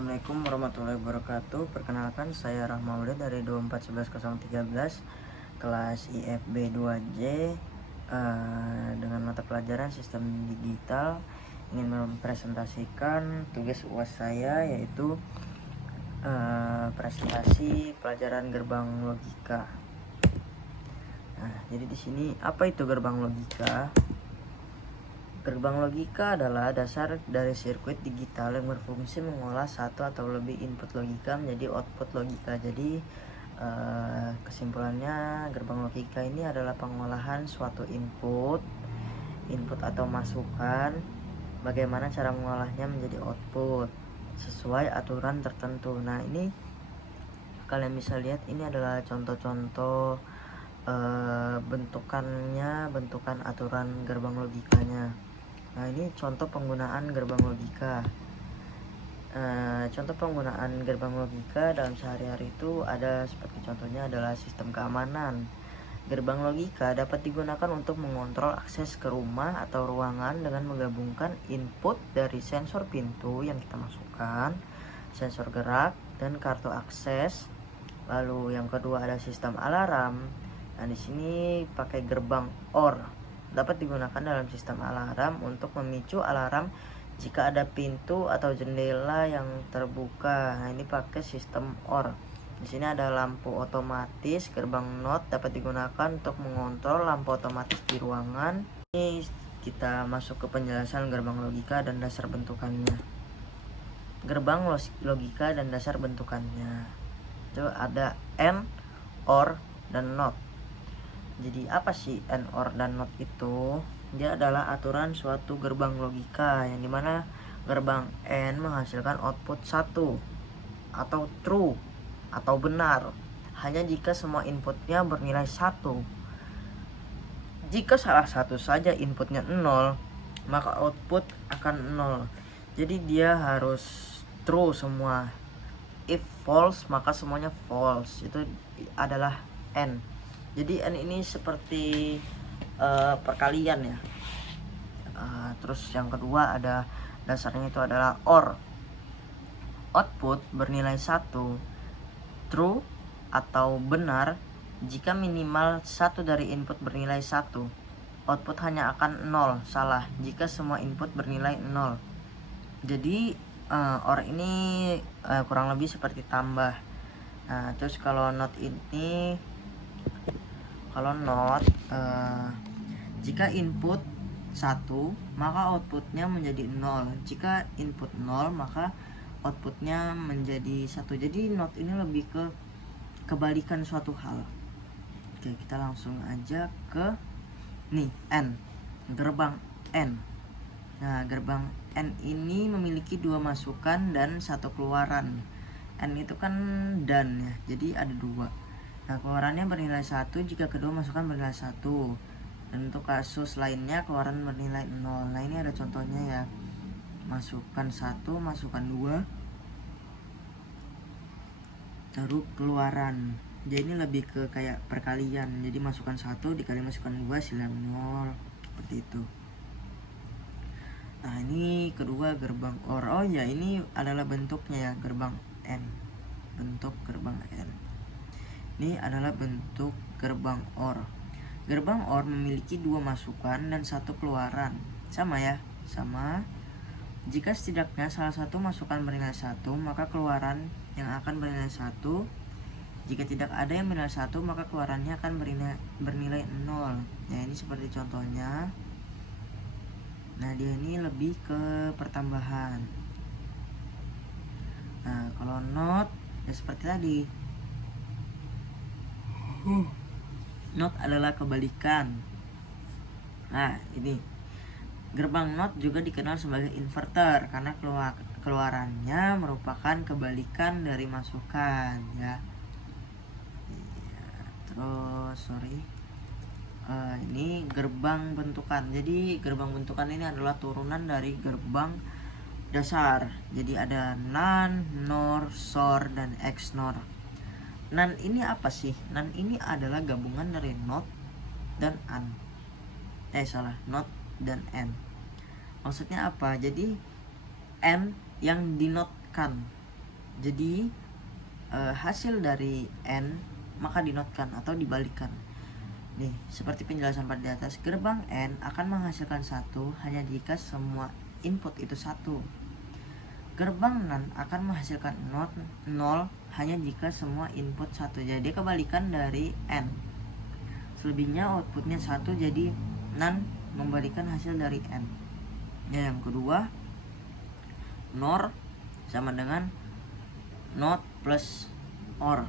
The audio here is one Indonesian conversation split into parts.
Assalamualaikum warahmatullahi wabarakatuh. Perkenalkan, saya Rahmaulid dari 2411013 kelas IFB 2J dengan mata pelajaran sistem digital. Ingin mempresentasikan tugas UAS saya, yaitu presentasi pelajaran gerbang logika. Nah, jadi di sini apa itu gerbang logika? Gerbang logika adalah dasar dari sirkuit digital yang berfungsi mengolah satu atau lebih input logika menjadi output logika. Jadi kesimpulannya, gerbang logika ini adalah pengolahan suatu input atau masukan, bagaimana cara mengolahnya menjadi output sesuai aturan tertentu. Nah, ini kalian bisa lihat, ini adalah contoh-contoh bentukan aturan gerbang logikanya. Nah, ini contoh penggunaan gerbang logika. Contoh penggunaan gerbang logika dalam sehari-hari itu ada seperti contohnya adalah sistem keamanan. Gerbang logika dapat digunakan untuk mengontrol akses ke rumah atau ruangan dengan menggabungkan input dari sensor pintu yang kita masukkan, sensor gerak, dan kartu akses. Lalu yang kedua ada sistem alarm. Nah, di sini pakai gerbang OR. Dapat digunakan dalam sistem alarm untuk memicu alarm jika ada pintu atau jendela yang terbuka. Nah, ini pakai sistem OR. Di sini ada lampu otomatis. Gerbang NOT dapat digunakan untuk mengontrol lampu otomatis di ruangan. Ini kita masuk ke penjelasan gerbang logika dan dasar bentukannya. Gerbang logika dan dasar bentukannya itu ada AND, OR, dan NOT. Jadi apa sih AND, OR, dan NOT itu? Dia adalah aturan suatu gerbang logika yang dimana gerbang AND menghasilkan output 1 atau true atau benar hanya jika semua inputnya bernilai 1. Jika salah satu saja inputnya 0, maka output akan 0. Jadi dia harus true semua. If false, maka semuanya false. Itu adalah AND. Jadi N ini seperti perkalian ya. Terus yang kedua ada dasarnya itu adalah OR. Output bernilai 1 true atau benar jika minimal 1 dari input bernilai 1. Output hanya akan 0 salah jika semua input bernilai 0. Jadi OR ini kurang lebih seperti tambah. Nah, terus kalau NOT ini, jika input 1 maka outputnya menjadi 0. Jika input 0 maka outputnya menjadi 1. Jadi NOT ini lebih ke kebalikan suatu hal. Oke, kita langsung aja ke N, gerbang N. Nah, gerbang N ini memiliki 2 masukan dan 1 keluaran. N itu kan dan ya, jadi ada 2. Nah, keluarannya bernilai 1 jika kedua masukan bernilai 1. Dan untuk kasus lainnya keluaran bernilai 0. Nah, ini ada contohnya ya. Masukan 1, masukan 2, baru keluaran. Jadi ini lebih ke kayak perkalian. Jadi masukan 1 dikali masukan 2 hasilnya 0. Seperti itu. Nah, ini kedua gerbang OR. Oh ya, ini adalah bentuknya ya, gerbang N. Bentuk gerbang N. Ini adalah bentuk gerbang OR. Gerbang OR memiliki 2 masukan dan 1 keluaran. Sama ya, sama. Jika setidaknya salah satu masukan bernilai 1, maka keluaran yang akan bernilai 1. Jika tidak ada yang bernilai 1, maka keluarannya akan bernilai 0. Ya, ini seperti contohnya. Nah, dia ini lebih ke pertambahan. Nah, kalau NOT ya seperti tadi. NOT adalah kebalikan. Nah, ini gerbang NOT juga dikenal sebagai inverter karena keluarannya merupakan kebalikan dari masukan ya. Terus ini gerbang bentukan. Jadi gerbang bentukan ini adalah turunan dari gerbang dasar. Jadi ada NaN, NOR, SOR, dan XNOR. NaN ini apa sih? NaN ini adalah gabungan dari NOT dan AND. NOT dan AND. Maksudnya apa? Jadi AND yang dinotkan. Jadi hasil dari N maka dinotkan atau dibalikan. Nih, seperti penjelasan pada di atas, gerbang N akan menghasilkan 1 hanya jika semua input itu 1. Gerbang NAND akan menghasilkan 0 hanya jika semua input 1. Jadi kebalikan dari N. Selebihnya outputnya 1, jadi NAND membalikan hasil dari N. Yang kedua, NOR sama dengan NOT plus OR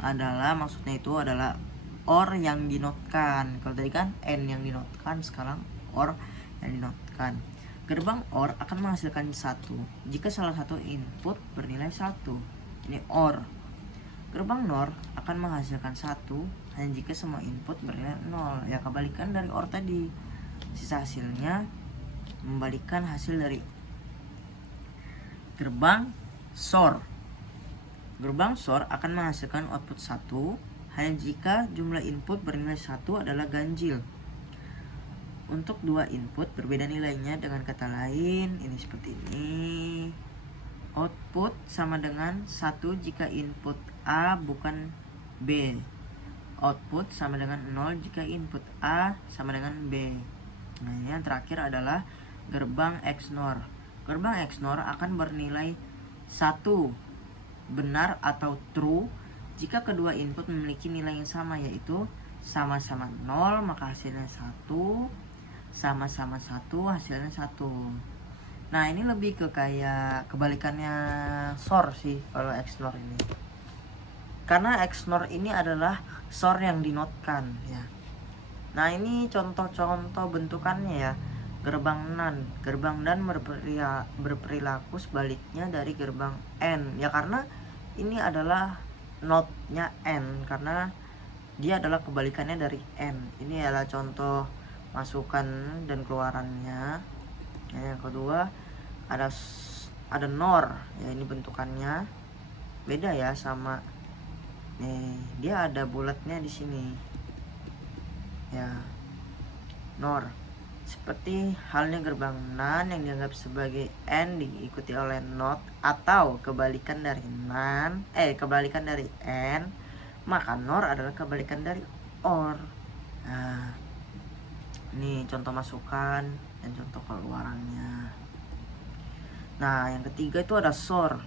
adalah, maksudnya itu adalah OR yang dinotkan. Kalau tadi kan N yang dinotkan, sekarang OR yang dinotkan. Gerbang OR akan menghasilkan 1 jika salah satu input bernilai 1. Ini OR. Gerbang NOR akan menghasilkan 1 hanya jika semua input bernilai 0. Ya, kebalikan dari OR tadi. Sisa hasilnya membalikan hasil dari gerbang SOR. Gerbang SOR akan menghasilkan output 1 hanya jika jumlah input bernilai 1 adalah ganjil. Untuk dua input berbeda nilainya, dengan kata lain ini seperti ini. Output sama dengan 1 jika input A bukan B. Output sama dengan 0 jika input A sama dengan B. Nah, ini yang terakhir adalah gerbang XNOR. Gerbang XNOR akan bernilai 1 benar atau true jika kedua input memiliki nilai yang sama, yaitu sama-sama 0 maka hasilnya 1, sama-sama 1 hasilnya 1. Nah, ini lebih ke kayak kebalikannya SOR sih kalau XNOR ini. Karena XNOR ini adalah SOR yang dinotkan ya. Nah, ini contoh-contoh bentukannya ya. Gerbang NAND. Gerbang NAND berperilaku sebaliknya dari gerbang N. Ya, karena ini adalah notnya N, karena dia adalah kebalikannya dari N. Ini adalah contoh masukan dan keluarannya. Nah, yang kedua ada NOR. Ya, ini bentukannya beda ya sama nih. Dia ada bulatnya di sini. Ya. NOR. Seperti halnya gerbang NAND yang dianggap sebagai N diikuti oleh NOT, atau kebalikan dari kebalikan dari N, maka NOR adalah kebalikan dari OR. Nah, ini contoh masukan dan contoh keluarannya. Nah, yang ketiga itu ada SOR.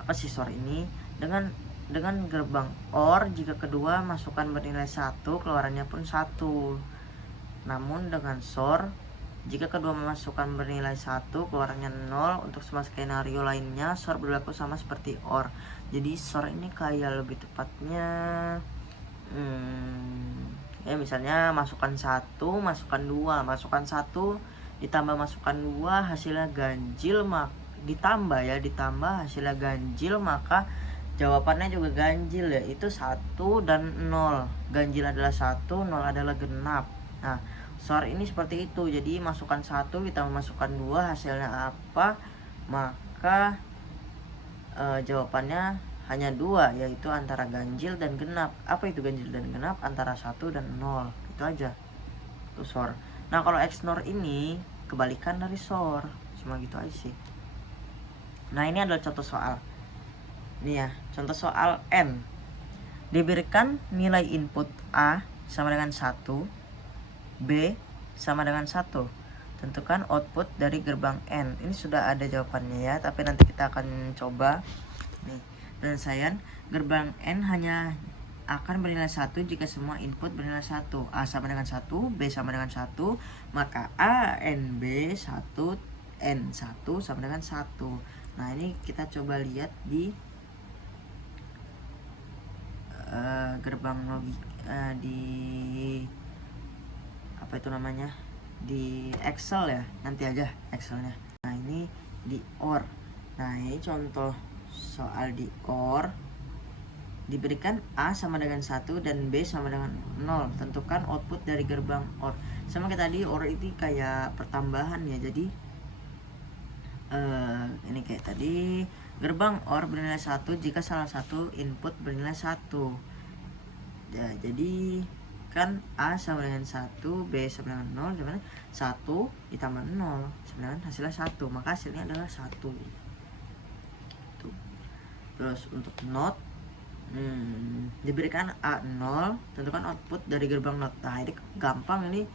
Apa sih SOR ini? Dengan gerbang OR, jika kedua masukan bernilai 1, keluarannya pun 1. Namun dengan SOR, jika kedua masukan bernilai 1, keluarannya 0. Untuk semua skenario lainnya, SOR berlaku sama seperti OR. Jadi SOR ini kayak lebih tepatnya ya misalnya masukkan 1, masukkan 2, masukkan 1 ditambah masukkan 2 hasilnya ganjil, ditambah hasilnya ganjil, maka jawabannya juga ganjil, yaitu 1 dan 0. Ganjil adalah 1, 0 adalah genap. Nah, SOR ini seperti itu. Jadi masukkan 1 ditambah masukkan 2 hasilnya apa? Maka jawabannya hanya 2, yaitu antara ganjil dan genap. Apa itu ganjil dan genap? Antara 1 dan 0. Itu aja. Itu SOR. Nah, kalau XNOR ini kebalikan dari SOR. Cuma gitu aja sih. Nah, ini adalah contoh soal. Ini ya, contoh soal N. Diberikan nilai input A sama dengan 1, B sama dengan 1. Tentukan output dari gerbang N. Ini sudah ada jawabannya ya, tapi nanti kita akan coba. Nih, penyelesaian gerbang N hanya akan bernilai 1 jika semua input bernilai 1. A sama dengan 1, B sama dengan 1, maka A N B 1 N 1 sama dengan 1. Nah, ini kita coba lihat di gerbang logik di apa itu namanya, di Excel ya, nanti aja Excelnya. Nah, ini di OR. Nah, ini contoh soal di OR. Diberikan A sama dengan 1 dan B sama dengan 0. Tentukan output dari gerbang OR. Sama kayak tadi, OR itu kayak pertambahan ya. Jadi ini kayak tadi, gerbang OR bernilai 1 jika salah satu input bernilai 1. Ya, jadi kan A sama dengan 1, B sama dengan 0, sama 1 ditambah 0 sama dengan hasilnya 1, maka hasilnya adalah 1. Tuh. Terus untuk not, diberikan A0, tentukan output dari gerbang not. Nah ini gampang, ini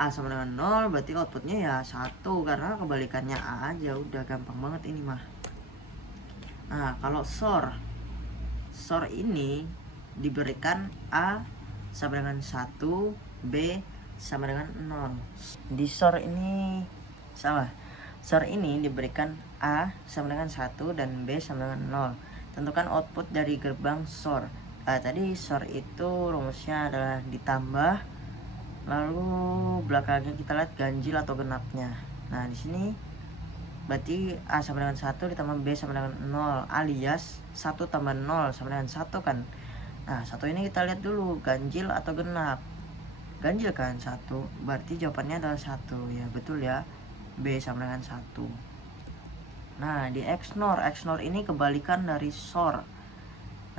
A sama dengan 0 berarti outputnya ya 1, karena kebalikannya A aja, udah gampang banget ini mah. Nah kalau SOR ini diberikan A sama dengan 1, B sama dengan 0. Di SOR ini salah. SOR ini diberikan A sama dengan 1 dan B sama dengan 0. Tentukan output dari gerbang SOR. Tadi SOR itu rumusnya adalah ditambah, lalu belakangnya kita lihat ganjil atau genapnya. Nah di sini berarti A sama dengan 1 ditambah B sama dengan 0, alias 1 tambah 0 sama dengan 1 kan. Nah 1 ini kita lihat dulu ganjil atau genap. Ganjil kan 1, berarti jawabannya adalah 1 ya, betul ya, B sama dengan 1. Nah di XNOR ini kebalikan dari SOR.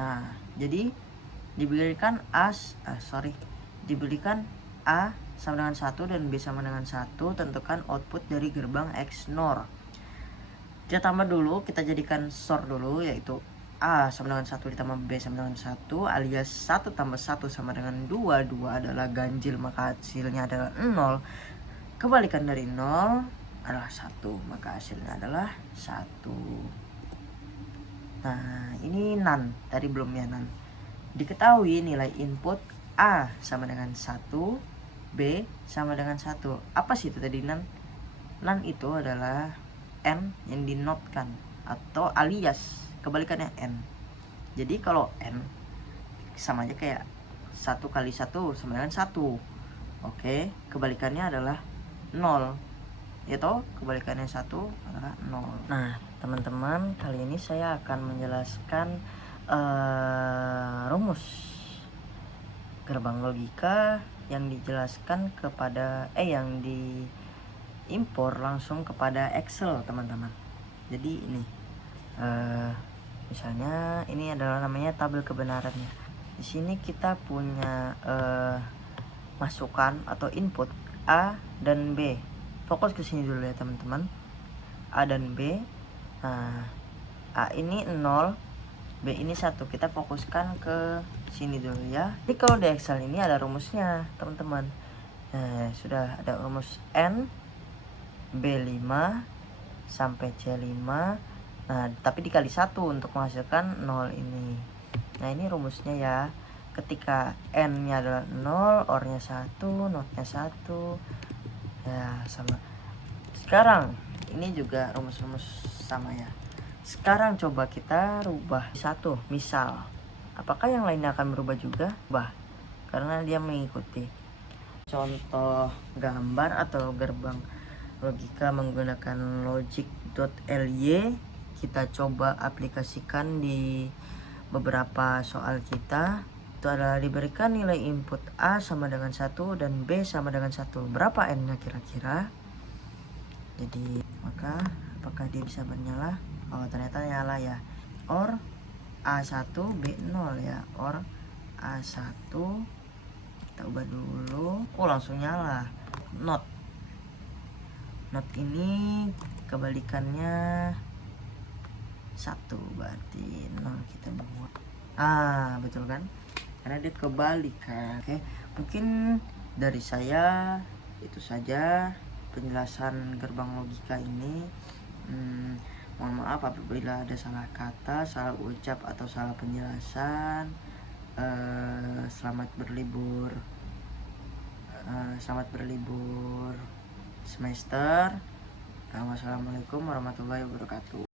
Nah jadi diberikan diberikan A sama dengan 1 dan B sama dengan 1, tentukan output dari gerbang XNOR. Kita tambah dulu, kita jadikan SOR dulu, yaitu A sama dengan 1 ditambah B sama dengan 1, alias 1 tambah 1 sama dengan 2. 2 adalah ganjil, maka hasilnya adalah 0. Kebalikan dari 0 adalah 1, maka hasilnya adalah 1. Nah ini NaN, tadi belum ya NaN. Diketahui nilai input A sama dengan 1, B sama dengan 1. Apa sih itu tadi NaN? NaN itu adalah N yang dinotkan, atau alias kebalikannya N. Jadi kalau N sama aja kayak 1 kali 1 sama dengan 1. Oke, kebalikannya adalah 0. Itu kebalikannya 1 adalah 0. Nah teman-teman, kali ini saya akan menjelaskan rumus gerbang logika yang dijelaskan kepada yang diimpor langsung kepada Excel, teman-teman. Jadi ini misalnya ini adalah namanya tabel kebenarannya. Di sini kita punya masukan atau input A dan B. Fokus ke sini dulu ya teman-teman. A dan B. Nah, A ini 0, B ini 1. Kita fokuskan ke sini dulu ya. Jadi kalau di Excel ini ada rumusnya, teman-teman. Nah, sudah ada rumus N B5 sampai C5. Nah, tapi dikali 1 untuk menghasilkan 0 ini. Nah, ini rumusnya ya. Ketika N-nya adalah 0, OR-nya 1, not-nya 1. Ya, sama. Sekarang ini juga rumus-rumus sama ya. Sekarang coba kita rubah satu. Misal, apakah yang lainnya akan berubah juga? Karena dia mengikuti. Contoh gambar atau gerbang logika menggunakan logic.ly kita coba aplikasikan di beberapa soal kita. Itu adalah diberikan nilai input A sama dengan 1 dan B sama dengan 1. Berapa N-nya kira-kira? Jadi maka apakah dia bisa bernyala? Oh ternyata nyala ya. OR A1 B0 ya. OR A1, kita ubah dulu. Oh langsung nyala. Not ini kebalikannya 1, berarti 0 kita buat. Betul kan? Karena dia kebalik kan. Oke, mungkin dari saya itu saja penjelasan gerbang logika ini. Mohon maaf apabila ada salah kata, salah ucap atau salah penjelasan. Selamat berlibur semester. Wassalamualaikum warahmatullahi wabarakatuh.